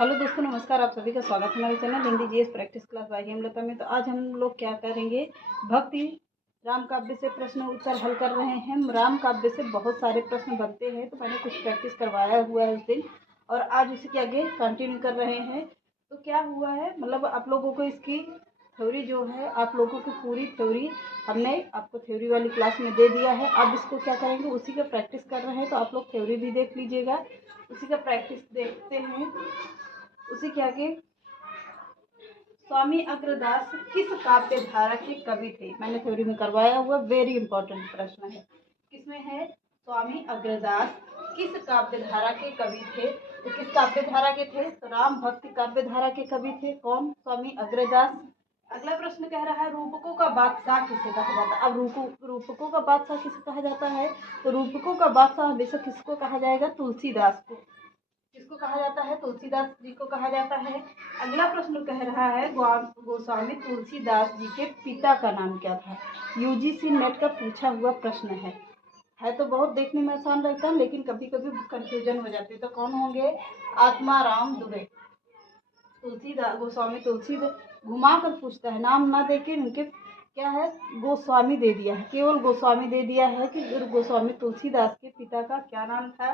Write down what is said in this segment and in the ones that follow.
Hello दोस्तों, नमस्कार। आप सभी का स्वागत है हमारे channel Hindi GS practice class by Hemlata में। तो आज हम लोग क्या करेंगे, भक्ति राम काव्य से प्रश्न उत्तर हल कर रहे हैं। राम काव्य से बहुत सारे प्रश्न बनते हैं, तो मैंने कुछ प्रैक्टिस करवाया हुआ है उस दिन, और आज उसी के आगे कंटिन्यू कर रहे हैं। तो क्या हुआ है, मतलब आप लोगों को इसकी थ्योरी जो है, आप लोगों की पूरी थ्योरी हमने आपको थ्योरी वाली क्लास में दे दिया है। अब इसको क्या करेंगे, उसी का प्रैक्टिस कर रहे हैं। तो आप लोग थ्योरी भी देख लीजिएगा, उसी का प्रैक्टिस देखते हैं। उसी के आगे, स्वामी अग्रदास किस काव्य धारा के कवि थे? मैंने थ्योरी में करवाया हुआ, वेरी इंपॉर्टेंट प्रश्न है। किसमें है? स्वामी अग्रदास किस काव्य धारा के कवि थे? तो किस काव्य धारा के थे? तो राम भक्ति काव्य धारा के कवि थे। कौन? स्वामी अग्रदास। अगला प्रश्न कह रहा है, रूपकों का बादशाह किसे कहा जाता है? अब रूपकों का बादशाह किसे कहा जाता है? तो रूपकों का बादशाह हमेशा किसको कहा जाएगा? तुलसीदास को। किसको कहा जाता है? तुलसीदास जी को कहा जाता है। अगला प्रश्न कह रहा है, गोस्वामी तुलसीदास जी के पिता का नाम क्या था? यूजीसी नेट का पूछा हुआ प्रश्न है तो बहुत देखने में आसान रहता है, लेकिन कभी कभी कंफ्यूजन हो जाती है। तो कौन होंगे? आत्माराम दुबे। तुलसीदास, गोस्वामी तुलसीदास घुमा कर पूछता है, नाम ना देके उनके क्या है, गोस्वामी दे दिया है, केवल गोस्वामी दे दिया है कि गोस्वामी तुलसीदास के पिता का क्या नाम था?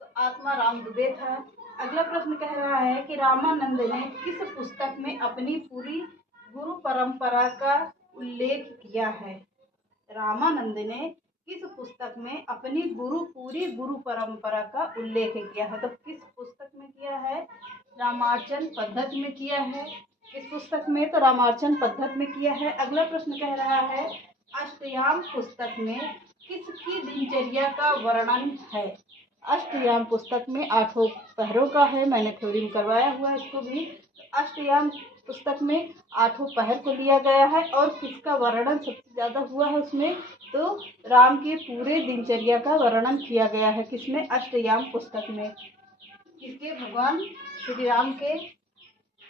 तो आत्माराम दुबे था। अगला प्रश्न कह रहा है कि रामानंद ने किस पुस्तक में अपनी पूरी गुरु परंपरा का उल्लेख किया है? रामानंद ने किस पुस्तक में अपनी पूरी गुरु परंपरा का उल्लेख किया है? तो किस पुस्तक में किया है? रामार्चन पद्धति में किया है। किस पुस्तक में? तो रामार्चन पद्धति में किया है। अगला प्रश्न कह रहा है, अष्टयाम पुस्तक में किसकी दिनचर्या का वर्णन है? अष्टयाम पुस्तक में 8 पहरों का है, मैंने थ्योरी में करवाया हुआ है इसको भी। अष्टयाम पुस्तक में 8 पहर को लिया गया है, और किसका वर्णन सबसे ज़्यादा हुआ है उसमें? तो राम के पूरे दिनचर्या का वर्णन किया गया है। किसमें? अष्टयाम पुस्तक में। किसके? भगवान श्री राम के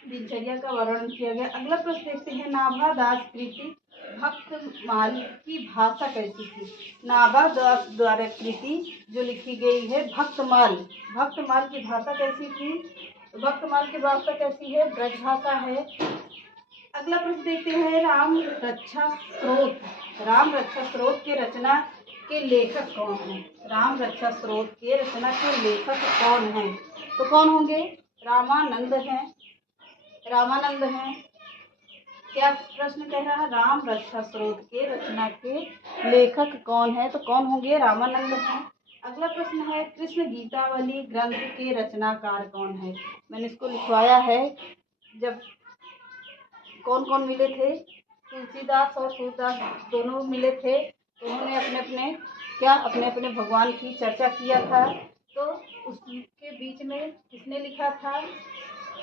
दिनचर्या का वर्णन किया गया। अगला प्रश्न देखते हैं, नाभादास कृति भक्तमाल की भाषा कैसी थी? नाभादास द्वारा कृति जो लिखी गई है भक्तमाल की भाषा कैसी थी? भक्तमाल की भाषा कैसी है? ब्रज भाषा है। अगला प्रश्न देखते हैं, राम रक्षा स्रोत के रचना के लेखक कौन है? राम रक्षा स्रोत के रचना के लेखक कौन है? तो कौन होंगे? रामानंद हैं। क्या प्रश्न कह रहा है? राम रक्षा स्रोत के रचना के लेखक कौन है? तो कौन होंगे? रामानंद हैं। अगला प्रश्न है, कृष्ण गीतावली ग्रंथ के रचनाकार कौन है? मैंने इसको लिखवाया है। जब कौन कौन मिले थे? तुलसीदास और सूरदास दोनों मिले थे, तो उन्होंने अपने अपने भगवान की चर्चा किया था। तो उसके बीच में किसने लिखा था?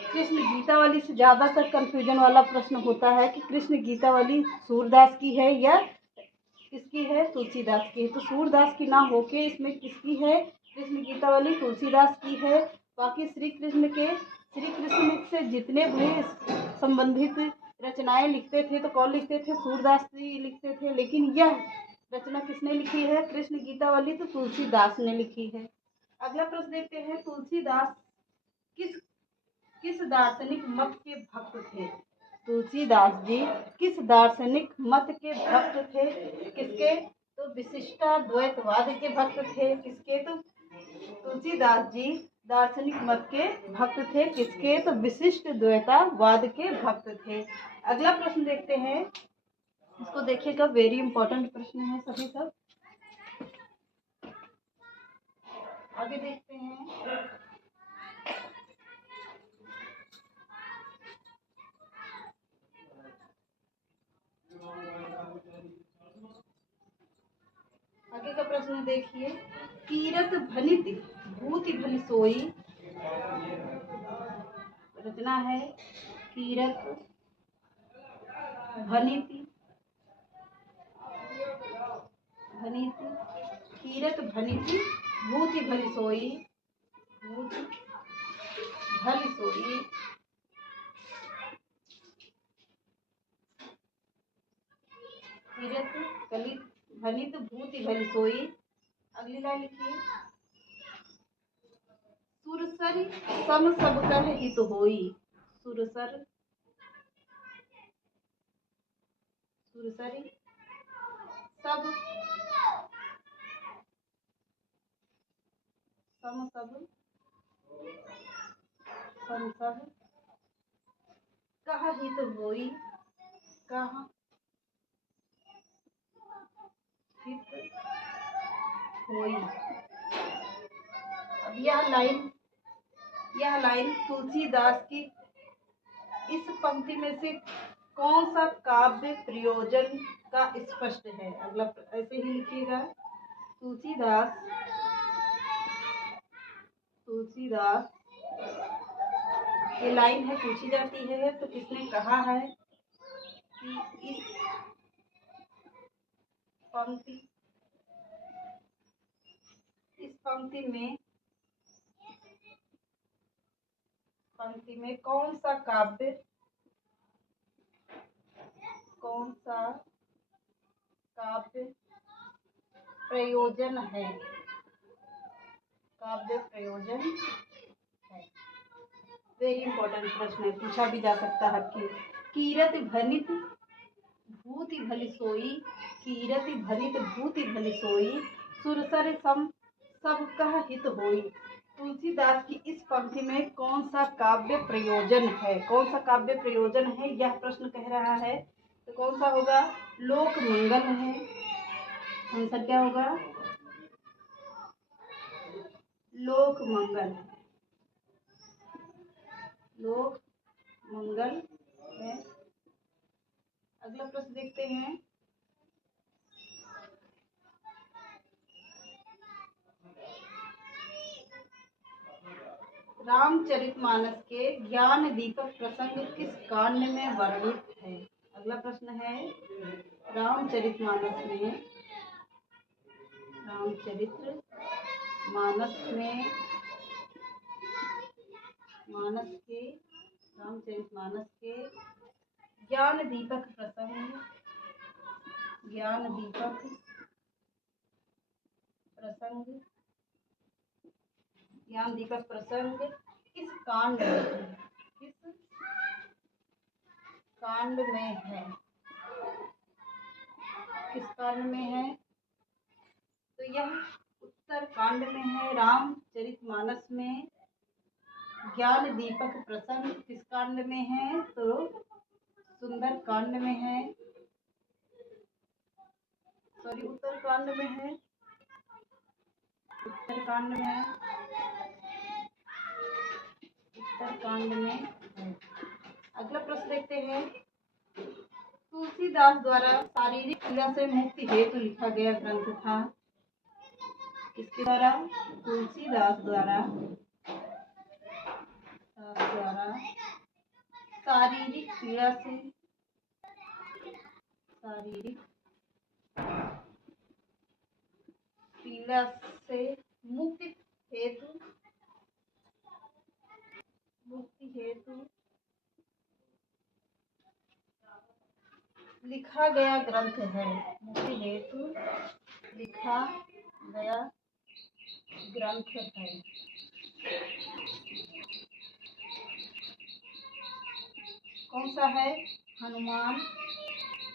कृष्ण गीतावली से ज़्यादातर कंफ्यूजन वाला प्रश्न होता है कि कृष्ण गीतावली सूरदास की है या किसकी है? तुलसीदास की है। तो सूरदास की ना होके इसमें किसकी है? कृष्ण गीतावली तुलसीदास की है। बाकी श्री कृष्ण से जितने भी संबंधित रचनाएं लिखते थे, तो कौन लिखते थे? सूरदास जी लिखते थे। लेकिन यह रचना किसने लिखी है? कृष्ण गीतावली तो तुलसीदास ने लिखी है। अगला प्रश्न देखते हैं, तुलसीदास किस दार्शनिक मत के भक्त थे? तुलसीदास जी किस दार्शनिक मत के भक्त थे? किसके? तो विशिष्टाद्वैतवाद के भक्त थे। किसके? तो तुलसीदास जी दार्शनिक मत के भक्त थे। किसके? तो विशिष्ट द्वैतवाद के भक्त थे। अगला प्रश्न देखते हैं, इसको देखिएगा, वेरी इंपॉर्टेंट प्रश्न है सभी सब। आगे देखते हैं, आगे का प्रश्न देखिए, कीरत भनित भूति भली सोई रचना है। कीरत भनित कीरत भनित भूति भली सोई कीरत भनित भूति भली सोई। अगली लाइन लिखिए, सुरसर सम सब कर हित होई। सुरसर सुरसरी सब सम सब सम सब कह हित होई। कह हित होई। अब यह लाइन तुलसीदास की इस पंक्ति में से कौन सा काव्य प्रयोजन का स्पष्ट है? अगला ऐसे ही लिखिएगा। तुलसीदास तुलसीदास ये लाइन है, पूछी जाती है तो किसने कहा है कि इस पंक्ति में कौन सा काव्य प्रयोजन है? काव्य प्रयोजन है। वेरी इंपॉर्टेंट प्रश्न है, पूछा भी जा सकता है कि कीरति भनित भूति भली सोई। कीरति भनित भूति भली सोई। सुरसर सम सब कह हित होई। तुलसीदास की इस पंक्ति में कौन सा काव्य प्रयोजन है? कौन सा काव्य प्रयोजन है यह प्रश्न कह रहा है, तो कौन सा होगा? लोक मंगल है। आंसर क्या होगा? लोक मंगल। लोक मंगल है। अगला प्रश्न देखते हैं। रामचरितमानस के ज्ञान दीपक प्रसंग किस कांड में वर्णित है? अगला प्रश्न है, रामचरितमानस के ज्ञान दीपक प्रसंग किस कांड में है? किस कांड में है? किस कांड में है? तो यह उत्तर कांड में है। रामचरितमानस में ज्ञान दीपक प्रसंग किस कांड में है? तो सुंदर कांड में है। उत्तर कांड में है। उत्तर कांड में है। अगला प्रश्न देखते हैं। तुलसीदास द्वारा शारीरिक पीड़ा से मुक्ति हेतु लिखा गया ग्रंथ था। किसके द्वारा? तुलसीदास द्वारा शारीरिक पीड़ा से मुक्ति हेतु लिखा गया ग्रंथ है। मुक्ति हेतु लिखा गया ग्रंथ है। कौन सा है? हनुमान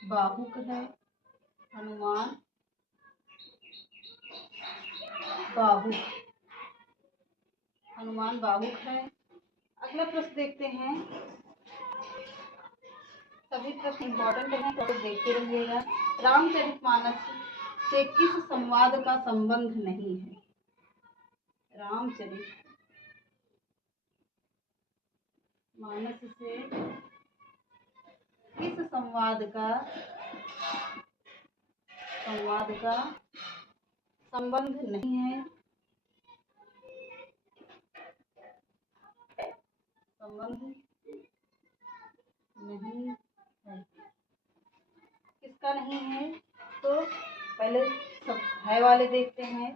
बाहुक है। हनुमान बाहुक है। अगला प्रश्न देखते हैं। सभी प्रश्न इम्पोर्टेंट है तो देखते रहिएगा। रामचरितमानस से किस संवाद का संबंध नहीं है? रामचरितमानस से किस संवाद का संबंध नहीं है? किसका नहीं है? तो पहले सब है वाले देखते हैं।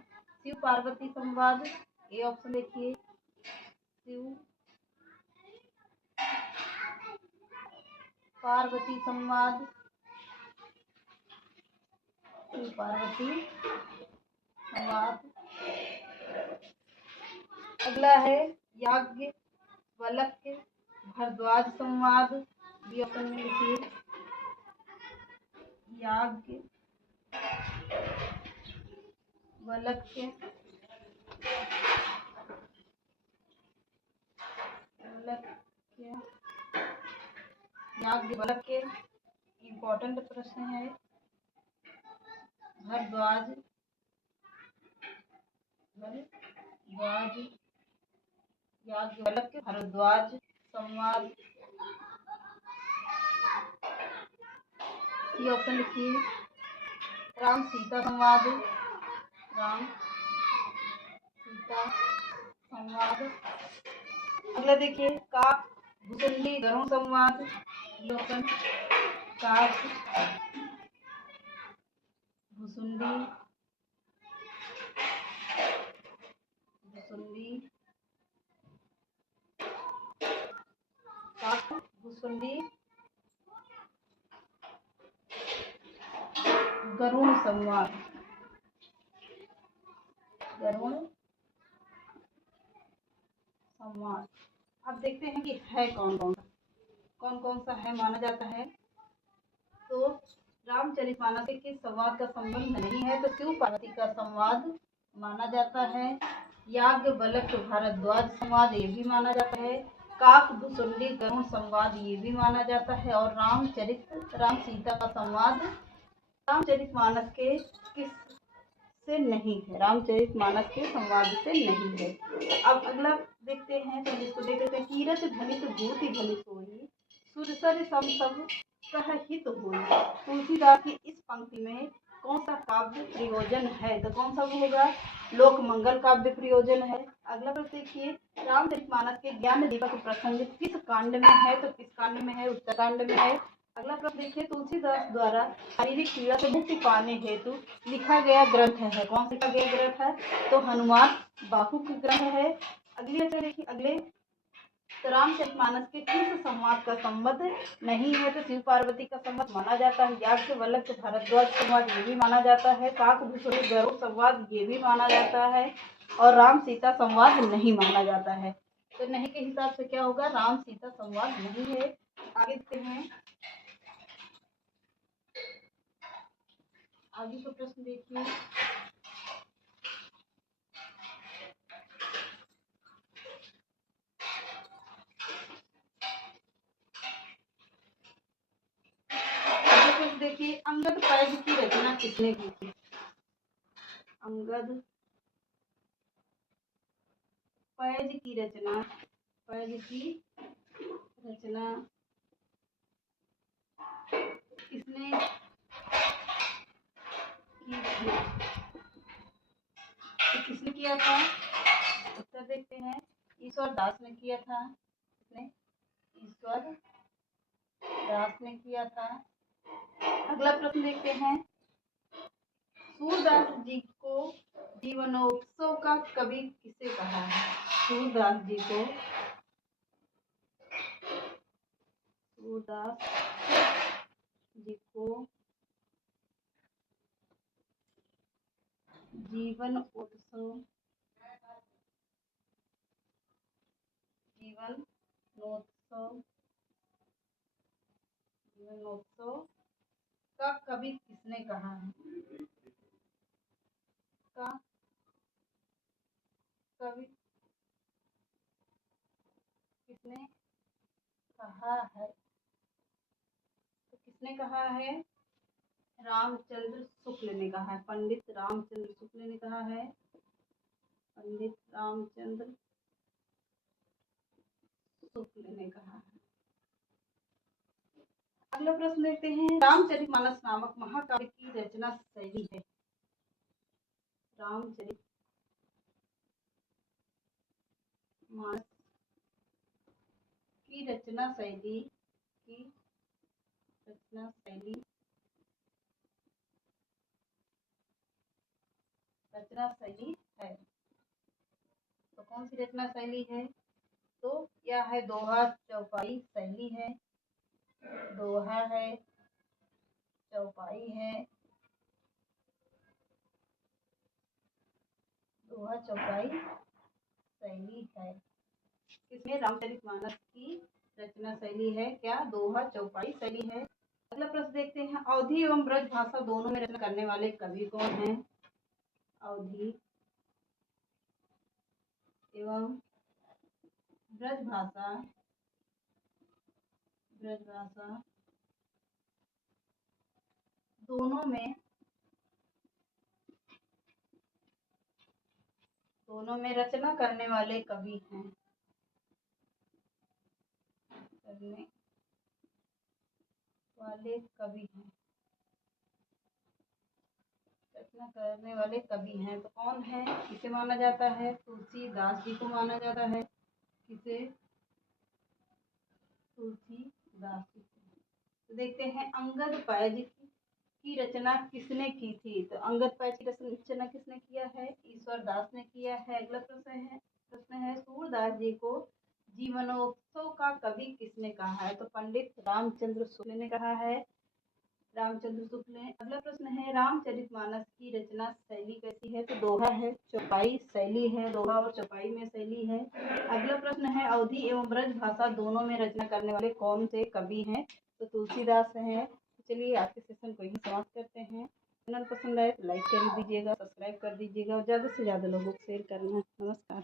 शिव पार्वती संवाद, ये ऑप्शन देखिए। शिव पार्वती संवाद, अगला है याज्ञवल्क्य भारद्वाज संवाद। बी ऑप्शन में लिखिए याज्ञवल्क्य याज्ञवल्क्य इम्पोर्टेंट प्रश्न है। भारद्वाज याज्ञवल्क्य भारद्वाज संवाद। सी ऑप्शन लिखिए राम सीता संवाद। राम सीता संवाद। अगला देखिए काक भुसुंडी गरुड़ संवाद। ऑप्शन काक भुसुंडी काक भुसुंडी गरुड़ संवाद। गरुड़ संवाद। अब देखते हैं कि है कौन कौन सा है माना जाता है। तो रामचरितमानस से किस संवाद का संबंध नहीं है, तो शिव पार्वती का संवाद माना जाता है। याज्ञवल्क्य भारद्वाज संवाद ये भी माना जाता है। काक भुसुंडी गरुड़ संवाद ये भी माना जाता है। और राम सीता का संवाद रामचरितमानस के किस से नहीं है, रामचरितमानस के संवाद से नहीं है। अब अगला देखते हैं, तो जिसको देखते हैं कीरत धनित भूति भली सोई सुरसर सम सब सहहित होई। तुलसीदास की इस पंक्ति में कौन सा काव्य प्रयोजन है, तो कौन सा होगा, लोक मंगल काव्य प्रयोजन है। अगला प्रश्न देखिए रामचरितमानस के ज्ञान दीपक प्रसंग किस कांड में है, तो किस कांड में है, उत्तरकांड में है। अगला प्रश्न देखिए तुलसीदास द्वारा शारीरिक पीड़ा से मुक्ति पाने हेतु लिखा गया ग्रंथ है, कौन सा लिखा गया ग्रंथ है, तो हनुमान बाहु की ग्रंथ है। अगले तो रामचरितमानस के किस संवाद का संबंध नहीं है, तो शिव पार्वती का संवाद माना जाता है। याज्ञवल्क्य भारद्वाज संवाद ये भी माना जाता है। काक भुसुंडी गरुड़ संवाद ये भी माना जाता है। और राम सीता संवाद नहीं माना जाता है। तो नहीं के हिसाब से क्या होगा, राम सीता संवाद नहीं है। आगे देखते हैं, आगे का प्रश्न देखिए देखिए अंगद पैज की रचना किसने की थी। अंगद पैज की रचना किसने की थी, तो किसने किया था, उत्तर देखते हैं ईश्वर दास ने किया था। किसने, ईश्वर दास ने किया था। अगला प्रश्न देखते हैं सूरदास जी को जीवनोत्सव का कवि किसे कहा है। सूरदास जी को जीवनोत्सव का कवि किसने कहा है, का कवि किसने कहा है, तो किसने कहा है, रामचंद्र शुक्ल ने कहा है। पंडित रामचंद्र शुक्ल ने कहा है। पंडित रामचंद्र शुक्ल ने कहा है। अगला प्रश्न देखते हैं रामचरितमानस नामक महाकाव्य की रचना शैली है। रामचरितमानस की रचना शैली है, तो कौन सी रचना शैली है, तो यह है दोहा चौपाई शैली है। दोहा है, चौपाई है, दोहा चौपाई शैली है। किसमें? रामचरितमानस की रचना शैली है क्या? दोहा चौपाई शैली है। अगला प्रश्न देखते हैं, अवधी एवं ब्रज भाषा दोनों में रचना करने वाले कवि कौन हैं? अवधी एवं ब्रज भाषा दोनों में रचना करने वाले कवि हैं। करने वाले कवि हैं, रचना करने वाले कवि हैं तो कौन है? किसे माना जाता है? तुलसीदास जी को माना जाता है। किसे? तुलसीदास जी को। तो देखते हैं अंगद पैज की रचना किसने की थी? तो अंगद पैज की रचना किसने किया है? ईश्वर दास ने किया है। अगला प्रश्न है सूरदास जी को जीवनोत्सव का कवि किसने कहा है? तो पंडित रामचंद्र शुक्ल ने कहा है। रामचंद्र शुक्ल ने। अगला प्रश्न है रामचरितमानस की रचना शैली कैसी है? तो दोहा है, चौपाई शैली है, दोहा और चौपाई में शैली है। अगला प्रश्न है अवधी एवं ब्रज भाषा दोनों में रचना करने वाले कौन से कवि हैं? तो तुलसीदास हैं। चलिए आज के सेशन को यही समाप्त करते हैं। चैनल पसंद आए तो लाइक कर दीजिएगा, सब्सक्राइब कर दीजिएगा और ज़्यादा से ज़्यादा लोगों को शेयर करना। नमस्कार।